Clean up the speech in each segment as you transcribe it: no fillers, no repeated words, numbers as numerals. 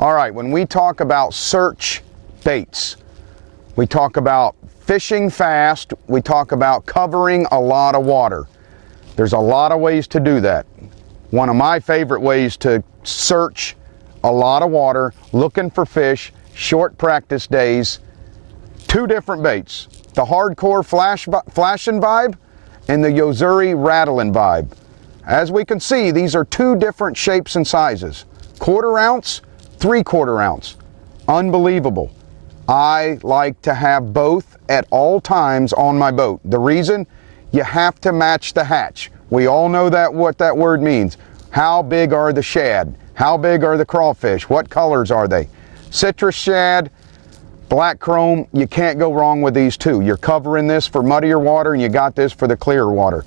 All right, when we talk about search baits, we talk about fishing fast, we talk about covering a lot of water. There's a lot of ways to do that. One of my favorite ways to search a lot of water, looking for fish, short practice days, two different baits. The hardcore Flashin' Vibe and the Yo-Zuri Rattl'n Vibe. As we can see, these are two different shapes and sizes. 1/4 ounce, 3/4 ounce. Unbelievable. I like to have both at all times on my boat. The reason, you have to match the hatch. We all know that what that word means. How big are the shad? How big are the crawfish? What colors are they? Citrus shad, black chrome, you can't go wrong with these two. You're covering this for muddier water and you got this for the clearer water.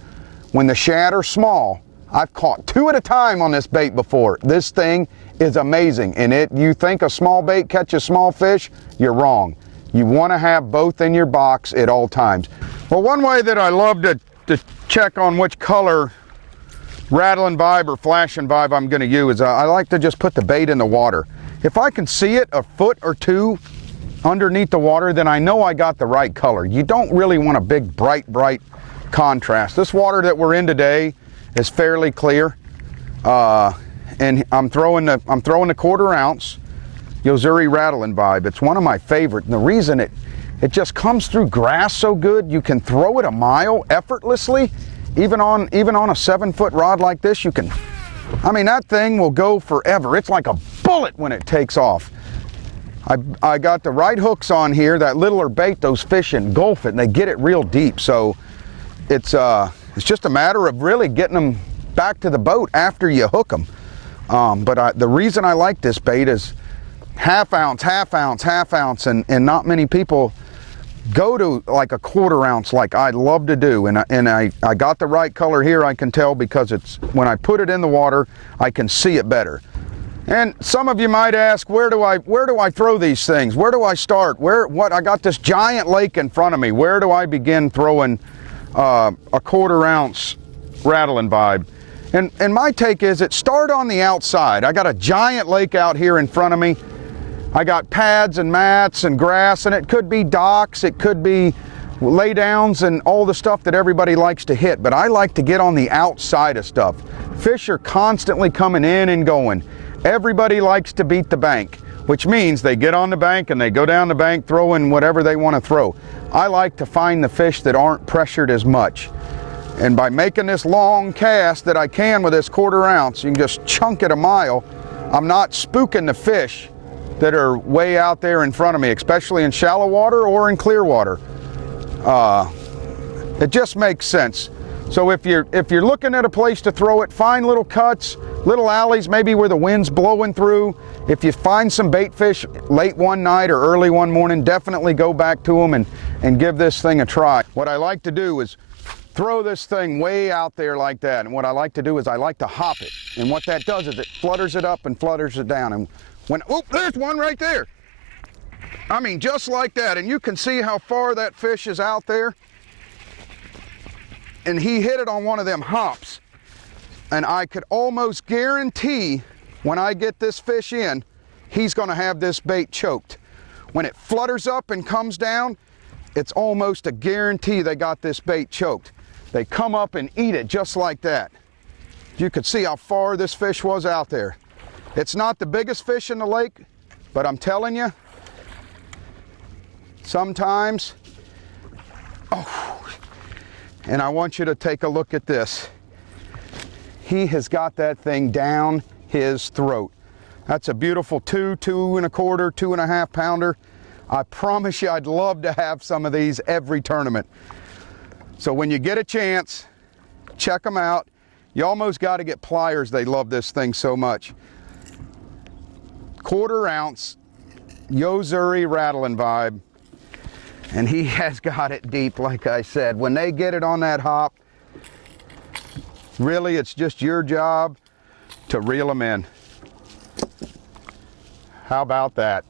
When the shad are small, I've caught 2 at a time on this bait before. This thing is amazing. And you think a small bait catches small fish, you're wrong. You want to have both in your box at all times. Well, one way that I love to check on which color Rattl'n Vibe or Flashin' Vibe I'm going to use is I like to just put the bait in the water. If I can see it a foot or two underneath the water, then I know I got the right color. You don't really want a big bright contrast. This water that we're in today is fairly clear, and I'm throwing the 1/4 ounce Yo-Zuri Rattl'n Vibe. It's one of my favorite, and the reason it just comes through grass so good, you can throw it a mile effortlessly, even on a 7-foot rod like this. You can, I mean, that thing will go forever. It's like a bullet when it takes off. I got the right hooks on here. That littler bait, those fish engulf it and they get it real deep. So it's just a matter of really getting them back to the boat after you hook them. But the reason I like this bait is half ounce, and not many people go to like a 1/4 ounce like I'd love to do. And I got the right color here, I can tell, because it's when I put it in the water, I can see it better. And some of you might ask, where do I throw these things? Where do I start? I got this giant lake in front of me. Where do I begin throwing a 1/4 ounce Rattl'n Vibe? And my take is start on the outside. I got a giant lake out here in front of me. I got pads and mats and grass, and it could be docks, it could be laydowns and all the stuff that everybody likes to hit, but I like to get on the outside of stuff. Fish are constantly coming in and going. Everybody likes to beat the bank, which means they get on the bank and they go down the bank throwing whatever they want to throw. I like to find the fish that aren't pressured as much. And by making this long cast that I can with this 1/4 ounce, you can just chunk it a mile. I'm not spooking the fish that are way out there in front of me, especially in shallow water or in clear water. It just makes sense. So if you're looking at a place to throw it, find little cuts, little alleys, maybe where the wind's blowing through. If you find some bait fish late one night or early one morning, definitely go back to them and give this thing a try. What I like to do is throw this thing way out there like that. And what I like to do is I like to hop it. And what that does is it flutters it up and flutters it down. And there's one right there. I mean, just like that. And you can see how far that fish is out there. And he hit it on one of them hops. And I could almost guarantee when I get this fish in, he's gonna have this bait choked. When it flutters up and comes down, it's almost a guarantee they got this bait choked. They come up and eat it just like that. You could see how far this fish was out there. It's not the biggest fish in the lake, but I'm telling you, sometimes, and I want you to take a look at this. He has got that thing down his throat. That's a beautiful 2 1/4, 2.5 pounder. I promise you I'd love to have some of these every tournament. So when you get a chance, check them out. You almost got to get pliers. They love this thing so much. 1/4 ounce Yo-Zuri Rattl'n Vibe. And he has got it deep, like I said. When they get it on that hop, really it's just your job to reel them in. How about that?